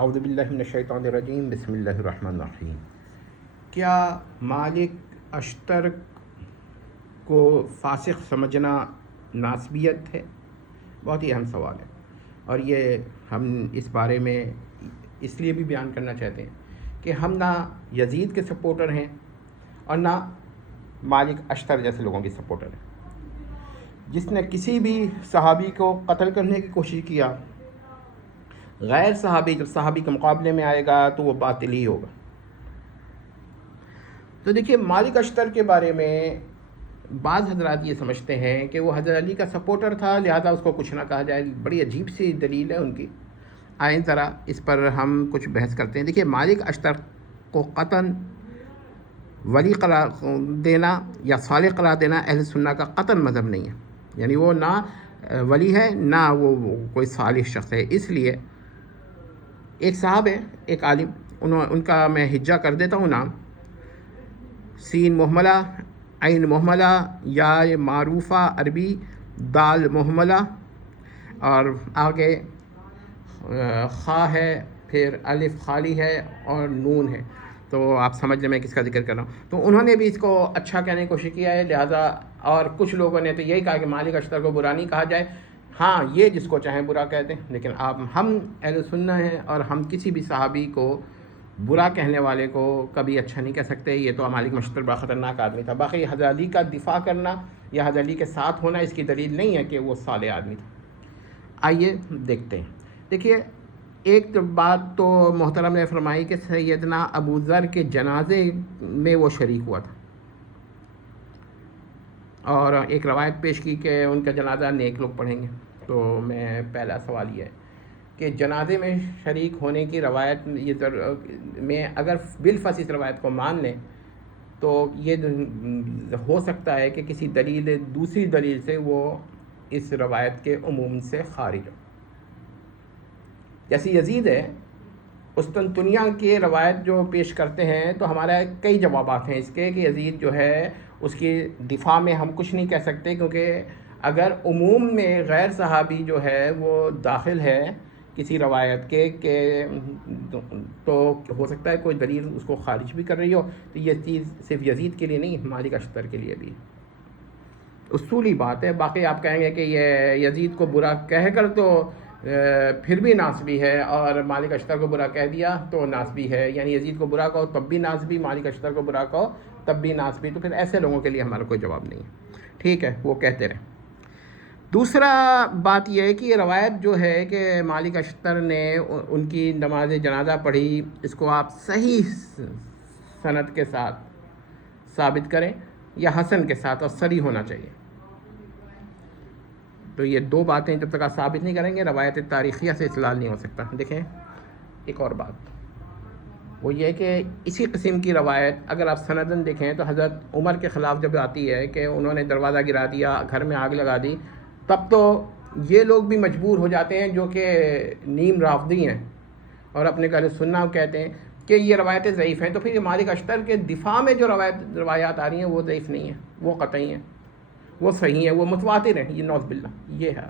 اعوذ باللہ من الشیطان الرجیم، بسم اللہ الرحمن الرحیم۔ کیا مالک اشتر کو فاسق سمجھنا ناسبیت ہے؟ بہت ہی اہم سوال ہے، اور یہ ہم اس بارے میں اس لیے بھی بیان کرنا چاہتے ہیں کہ ہم نہ یزید کے سپورٹر ہیں اور نہ مالک اشتر جیسے لوگوں کی سپورٹر ہیں۔ جس نے کسی بھی صحابی کو قتل کرنے کی کوشش کیا، غیر صحابی جب صحابی کے مقابلے میں آئے گا تو وہ باطل ہی ہوگا۔ تو دیکھیے، مالک اشتر کے بارے میں بعض حضرات یہ سمجھتے ہیں کہ وہ حضرت علی کا سپورٹر تھا، لہذا اس کو کچھ نہ کہا جائے۔ بڑی عجیب سی دلیل ہے ان کی۔ آئیں ذرا اس پر ہم کچھ بحث کرتے ہیں۔ دیکھیے، مالک اشتر کو قطعاً ولی قرار دینا یا صالح قرار دینا اہل سنہ کا قطعاً مذہب نہیں ہے۔ یعنی وہ نہ ولی ہے نہ وہ کوئی صالح شخص ہے۔ اس لیے ایک صاحب ہے، ایک عالم، ان کا میں ہجا کر دیتا ہوں نام، سین محملہ عین محملہ یا معروفہ عربی دال محملہ اور آگے خا ہے، پھر الف خالی ہے اور نون ہے، تو آپ سمجھ لیں میں کس کا ذکر کر رہا ہوں۔ تو انہوں نے بھی اس کو اچھا کہنے کی کوشش کیا ہے، لہٰذا اور کچھ لوگوں نے تو یہی کہا کہ مالک اشتر کو برا نہیں کہا جائے، ہاں یہ جس کو چاہیں برا کہتے ہیں، لیکن ہم اہل سنہ ہیں اور ہم کسی بھی صحابی کو برا کہنے والے کو کبھی اچھا نہیں کہہ سکتے۔ یہ تو مالک اشتر بڑا خطرناک آدمی تھا۔ باقی حضرت علی کا دفاع کرنا یا حضرت علی کے ساتھ ہونا اس کی دلیل نہیں ہے کہ وہ صالح آدمی تھا۔ آئیے دیکھتے ہیں۔ دیکھیے، ایک بات تو محترم نے فرمائی کہ سیدنا ابو ذر کے جنازے میں وہ شریک ہوا تھا، اور ایک روایت پیش کی کہ ان کا جنازہ نیک لوگ پڑھیں گے۔ تو میں پہلا سوال یہ ہے کہ جنازے میں شریک ہونے کی روایت میں اگر بالفرض اس روایت کو مان لیں تو یہ ہو سکتا ہے کہ کسی دوسری دلیل سے وہ اس روایت کے عموم سے خارج ہو۔ جیسی یزید ہے، قسطنطنیہ کی روایت جو پیش کرتے ہیں تو ہمارا کئی جوابات ہیں اس کے کہ یزید جو ہے اس کی دفاع میں ہم کچھ نہیں کہہ سکتے، کیونکہ اگر عموم میں غیر صحابی جو ہے وہ داخل ہے کسی روایت کے کہ تو ہو سکتا ہے کوئی دلیل اس کو خارج بھی کر رہی ہو۔ تو یہ چیز صرف یزید کے لیے نہیں، مالک اشتر کے لیے بھی اصولی بات ہے۔ باقی آپ کہیں گے کہ یہ یزید کو برا کہہ کر تو پھر بھی ناسبی ہے، اور مالک اشتر کو برا کہہ دیا تو ناسبی ہے، یعنی یزید کو برا کہو تب بھی ناسبی، مالک اشتر کو برا کہو تب بھی ناسبی، تو پھر ایسے لوگوں کے لیے ہمارا کوئی جواب نہیں ہے۔ ٹھیک ہے، وہ کہتے رہیں۔ دوسرا بات یہ ہے کہ یہ روایت جو ہے کہ مالک اشتر نے ان کی نماز جنازہ پڑھی، اس کو آپ صحیح سند کے ساتھ ثابت کریں یا حسن کے ساتھ، اور صریح ہونا چاہیے۔ تو یہ دو باتیں جب تک آپ ثابت نہیں کریں گے، روایت تاریخیہ سے استدلال نہیں ہو سکتا۔ دیکھیں، ایک اور بات وہ یہ ہے کہ اسی قسم کی روایت اگر آپ سندن دیکھیں تو حضرت عمر کے خلاف جب آتی ہے کہ انہوں نے دروازہ گرا دیا، گھر میں آگ لگا دی، تب تو یہ لوگ بھی مجبور ہو جاتے ہیں جو کہ نیم رافضی ہیں اور اپنے اہل سنہ کہتے ہیں کہ یہ روایتیں ضعیف ہیں۔ تو پھر یہ مالک اشتر کے دفاع میں جو روایات آ رہی ہیں وہ ضعیف نہیں ہیں، وہ قطعی ہیں، وہ صحیح ہیں، وہ متواتر ہیں۔ یہ نعوذ باللہ یہ ہے۔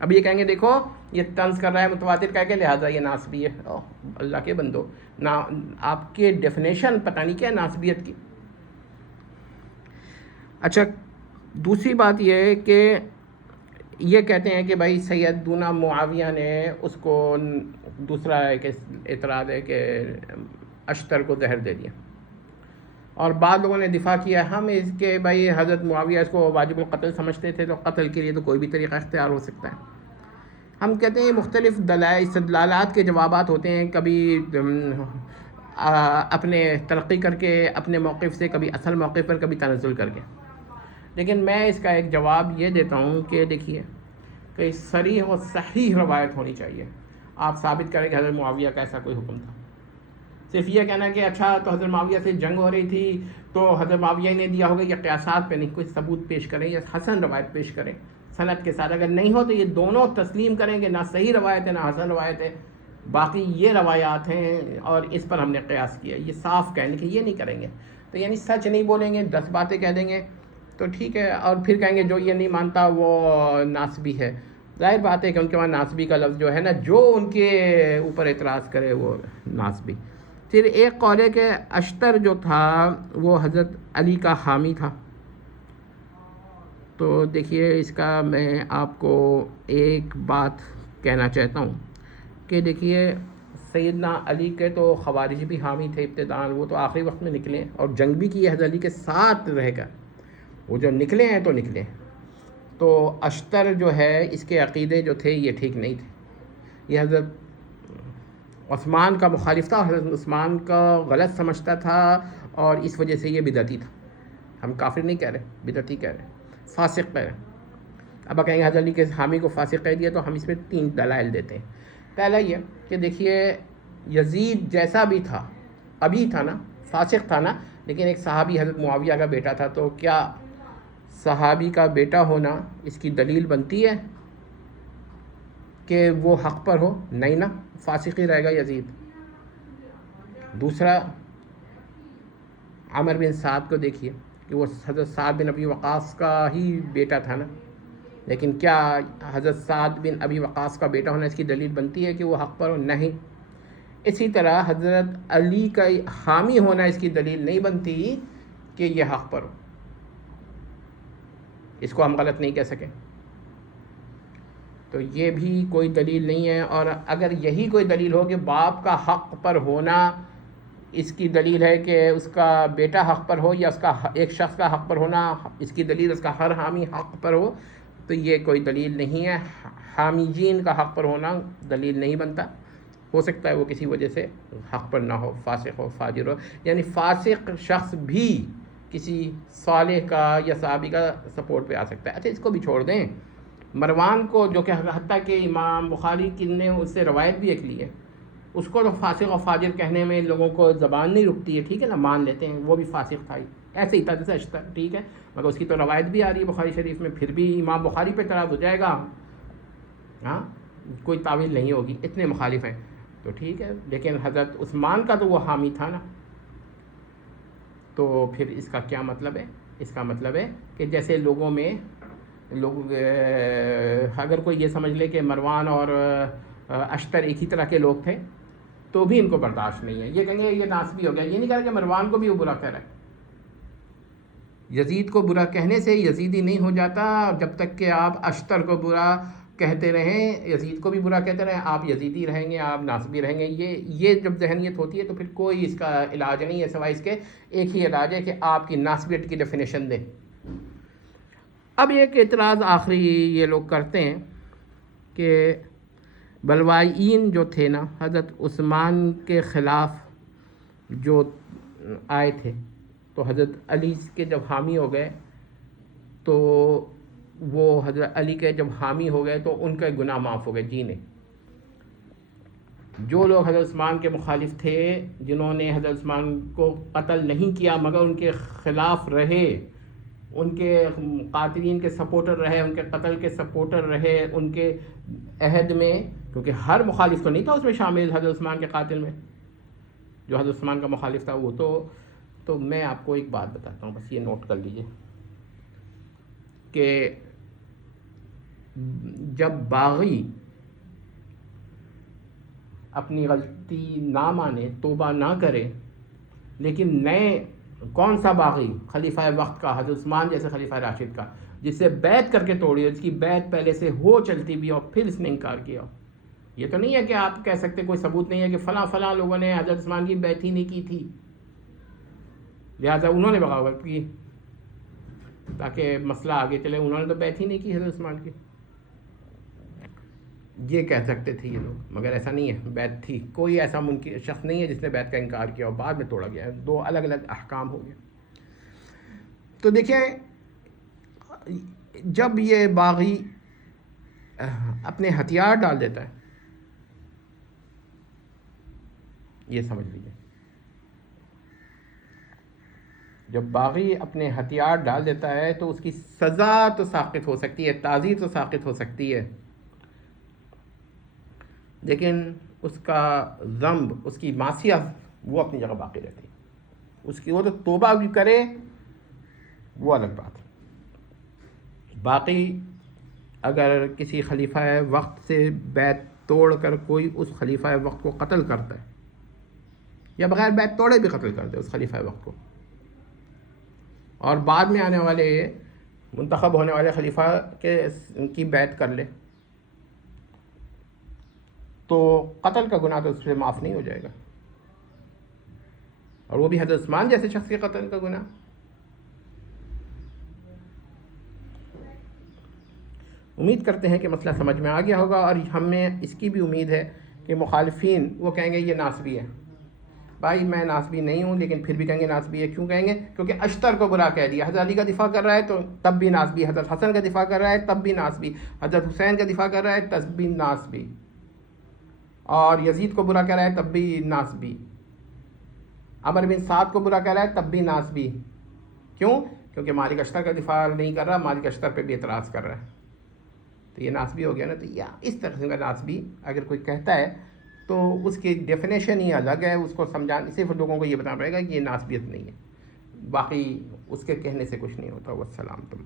اب یہ کہیں گے دیکھو یہ طنز کر رہا ہے متواتر کہہ کے، لہٰذا یہ ناسبی ہے۔ اللہ کے بندو، آپ کے ڈیفینیشن پتہ نہیں کیا ناسبیت کی۔ اچھا، دوسری بات یہ ہے کہ یہ کہتے ہیں کہ بھائی سیدنا معاویہ نے اس کو، دوسرا ہے کہ اعتراض ہے کہ اشتر کو زہر دے دیا، اور بعض لوگوں نے دفاع کیا ہم اس کے بھائی حضرت معاویہ اس کو واجب القتل سمجھتے تھے، تو قتل کے لیے تو کوئی بھی طریقہ اختیار ہو سکتا ہے۔ ہم کہتے ہیں مختلف دلائل استدلالات کے جوابات ہوتے ہیں، کبھی اپنے ترقی کر کے اپنے موقف سے، کبھی اصل موقف پر، کبھی تنزل کر کے۔ لیکن میں اس کا ایک جواب یہ دیتا ہوں کہ دیکھیے کہ صریح و صحیح روایت ہونی چاہیے۔ آپ ثابت کریں کہ حضرت معاویہ کا ایسا کوئی حکم تھا۔ صرف یہ کہنا کہ اچھا تو حضرت معاویہ سے جنگ ہو رہی تھی تو حضرت معاویہ نے دیا ہوگا، یا قیاسات پہ نہیں، کوئی ثبوت پیش کریں یا حسن روایت پیش کریں سند کے ساتھ۔ اگر نہیں ہو تو یہ دونوں تسلیم کریں کہ نہ صحیح روایت ہے نہ حسن روایت ہے، باقی یہ روایات ہیں اور اس پر ہم نے قیاس کیا، یہ صاف کہیں کہ یہ نہیں کریں گے تو یعنی سچ نہیں بولیں گے، 10 باتیں کہہ دیں گے تو ٹھیک ہے، اور پھر کہیں گے جو یہ نہیں مانتا وہ ناسبی ہے۔ ظاہر بات ہے کہ ان کے وہاں ناسبی کا لفظ جو ہے نا، جو ان کے اوپر اعتراض کرے وہ ناسبی. پھر ایک قول ہے کہ اشتر جو تھا وہ حضرت علی کا حامی تھا. تو دیکھیے اس کا میں آپ کو ایک بات کہنا چاہتا ہوں کہ دیکھیے سیدنا علی کے تو خوارج بھی حامی تھے ابتداءً، وہ تو آخری وقت میں نکلے اور جنگ بھی کی ہے حضرت علی کے ساتھ رہ کر. وہ جو نکلے ہیں تو نکلے. تو اشتر جو ہے اس کے عقیدے جو تھے یہ ٹھیک نہیں تھے. یہ حضرت عثمان کا مخالف تھا، حضرت عثمان کا غلط سمجھتا تھا اور اس وجہ سے یہ بدعتی تھا. ہم کافر نہیں کہہ رہے، بدعتی کہہ رہے ہیں، فاسق کہہ رہے ہیں. اب کہیں گے حضرت علی کے حامی کو فاسق کہہ دیا تو ہم اس میں 3 دلائل دیتے ہیں. پہلا یہ کہ دیکھیے یزید جیسا بھی تھا، ابھی تھا نا، فاسق تھا نا، لیکن ایک صحابی حضرت معاویہ کا بیٹا تھا. تو کیا صحابی کا بیٹا ہونا اس کی دلیل بنتی ہے کہ وہ حق پر ہو؟ نہیں نا، فاسق ہی رہے گا یزید. دوسرا، عمر بن سعد کو دیکھیے کہ وہ حضرت سعد بن ابی وقاص کا ہی بیٹا تھا نا، لیکن کیا حضرت سعد بن ابی وقاص کا بیٹا ہونا اس کی دلیل بنتی ہے کہ وہ حق پر ہو؟ نہیں. اسی طرح حضرت علی کا حامی ہونا اس کی دلیل نہیں بنتی کہ یہ حق پر ہو. اس کو ہم غلط نہیں کہہ سکیں. تو یہ بھی کوئی دلیل نہیں ہے. اور اگر یہی کوئی دلیل ہو کہ باپ کا حق پر ہونا اس کی دلیل ہے کہ اس کا بیٹا حق پر ہو، یا اس کا ایک شخص کا حق پر ہونا اس کی دلیل اس کا ہر حامی حق پر ہو، تو یہ کوئی دلیل نہیں ہے. حامی جین کا حق پر ہونا دلیل نہیں بنتا. ہو سکتا ہے وہ کسی وجہ سے حق پر نہ ہو، فاسق ہو، فاجر ہو. یعنی فاسق شخص بھی کسی صالح کا یا صحابی کا سپورٹ پہ آ سکتا ہے. اچھا اس کو بھی چھوڑ دیں. مروان کو، جو کہ حتیٰ کہ امام بخاری نے اس سے روایت بھی ایک لی ہے، اس کو تو فاسق و فاجر کہنے میں لوگوں کو زبان نہیں رکتی ہے. ٹھیک ہے نا، مان لیتے ہیں وہ بھی فاسق تھا ہی، ایسے ہی تھا جیسے اشتر. ٹھیک ہے، مگر اس کی تو روایت بھی آ رہی ہے بخاری شریف میں. پھر بھی امام بخاری پہ اعتراض ہو جائے گا. ہاں، کوئی تعویل نہیں ہوگی، اتنے مخالف ہیں. تو ٹھیک ہے، لیکن حضرت عثمان کا تو وہ حامی تھا نا. تو پھر اس کا کیا مطلب ہے؟ اس کا مطلب ہے کہ جیسے لوگوں میں اگر کوئی یہ سمجھ لے کہ مروان اور اشتر ایک ہی طرح کے لوگ تھے تو بھی ان کو برداشت نہیں ہے. یہ کہیں گے یہ ناسبی ہو گیا. یہ نہیں کہہ رہا کہ مروان کو بھی وہ برا کہہ رہا ہے. یزید کو برا کہنے سے یزیدی نہیں ہو جاتا. جب تک کہ آپ اشتر کو برا کہتے رہیں، یزید کو بھی برا کہتے رہیں، آپ یزیدی رہیں گے، آپ ناسبی رہیں گے. یہ جب ذہنیت ہوتی ہے تو پھر کوئی اس کا علاج نہیں ہے سوائے اس کے ایک ہی علاج ہے کہ آپ کی ناسبیت کی ڈیفینیشن دیں. اب ایک اعتراض آخری یہ لوگ کرتے ہیں کہ بلوائیین جو تھے نا حضرت عثمان کے خلاف جو آئے تھے، تو حضرت علی کے جب حامی ہو گئے تو وہ حضرت علی کے جب حامی ہو گئے تو ان کے گناہ معاف ہو گئے. جی نہیں، جو لوگ حضرت عثمان کے مخالف تھے، جنہوں نے حضرت عثمان کو قتل نہیں کیا مگر ان کے خلاف رہے، ان کے قاتلین کے سپورٹر رہے، ان کے قتل کے سپورٹر رہے ان کے عہد میں، کیونکہ ہر مخالف تو نہیں تھا اس میں شامل حضرت عثمان کے قاتل میں. جو حضرت عثمان کا مخالف تھا وہ تو میں آپ کو ایک بات بتاتا ہوں، بس یہ نوٹ کر لیجئے کہ جب باغی اپنی غلطی نہ مانے، توبہ نہ کرے، لیکن نئے، کون سا باغی؟ خلیفہ وقت کا، حضرت عثمان جیسے خلیفہ راشد کا، جس سے بیعت کر کے توڑی ہو، جس کی بیعت پہلے سے ہو چلتی بھی اور پھر اس نے انکار کیا ہو. یہ تو نہیں ہے کہ آپ کہہ سکتے، کوئی ثبوت نہیں ہے کہ فلاں فلاں لوگوں نے حضرت عثمان کی بیعت ہی نہیں کی تھی لہٰذا انہوں نے بغاوت کی تاکہ مسئلہ آگے چلے، انہوں نے تو بیعت ہی نہیں کی حضرت عثمان کی. یہ کہہ سکتے تھے یہ لوگ، مگر ایسا نہیں ہے. بیعت تھی. کوئی ایسا ممکن شخص نہیں ہے جس نے بیعت کا انکار کیا اور بعد میں توڑا گیا. 2 الگ الگ احکام ہو گئے. تو دیکھیں، جب یہ باغی اپنے ہتھیار ڈال دیتا ہے، یہ سمجھ لیجیے، جب باغی اپنے ہتھیار ڈال دیتا ہے تو اس کی سزا تو ساقط ہو سکتی ہے، تعزیر تو ساقط ہو سکتی ہے، لیکن اس کا ذنب، اس کی معصیت وہ اپنی جگہ باقی رہتی ہے. اس کی وہ تو توبہ بھی کرے وہ الگ بات ہے. باقی اگر کسی خلیفہ وقت سے بیعت توڑ کر کوئی اس خلیفہ وقت کو قتل کرتا ہے یا بغیر بیعت توڑے بھی قتل کر دے اس خلیفہ وقت کو، اور بعد میں آنے والے منتخب ہونے والے خلیفہ کی بیعت کر لے، تو قتل کا گناہ تو اس سے معاف نہیں ہو جائے گا، اور وہ بھی حضرت عثمان جیسے شخص کے قتل کا گناہ۔ امید کرتے ہیں کہ مسئلہ سمجھ میں آ گیا ہوگا، اور ہمیں اس کی بھی امید ہے کہ مخالفین وہ کہیں گے یہ ناسبی ہے۔ بھائی میں ناسبی نہیں ہوں، لیکن پھر بھی کہیں گے ناسبی ہے۔ کیوں کہیں گے؟ کیونکہ اشتر کو برا کہہ دیا، حضرت علی کا دفاع کر رہا ہے تو تب بھی ناسبی، حضرت حسن کا دفاع کر رہا ہے تب بھی ناسبی، حضرت حسین کا دفاع کر رہا ہے تب بھی ناسبی، اور یزید کو برا کہہ رہا ہے تب بھی ناسبی، عمر بن سعد کو برا کہہ رہا ہے تب بھی ناسبی۔ کیوں؟ کیونکہ مالک اشتر کا دفاع نہیں کر رہا، مالک اشتر پہ بھی اعتراض کر رہا ہے، تو یہ ناسبی ہو گیا نا۔ تو یا اس طرح کا ناسبی اگر کوئی کہتا ہے تو اس کی ڈیفینیشن ہی الگ ہے، اس کو سمجھانا، صرف لوگوں کو یہ بتانا پڑے گا کہ یہ ناسبیت نہیں ہے، باقی اس کے کہنے سے کچھ نہیں ہوتا۔ والسلام تم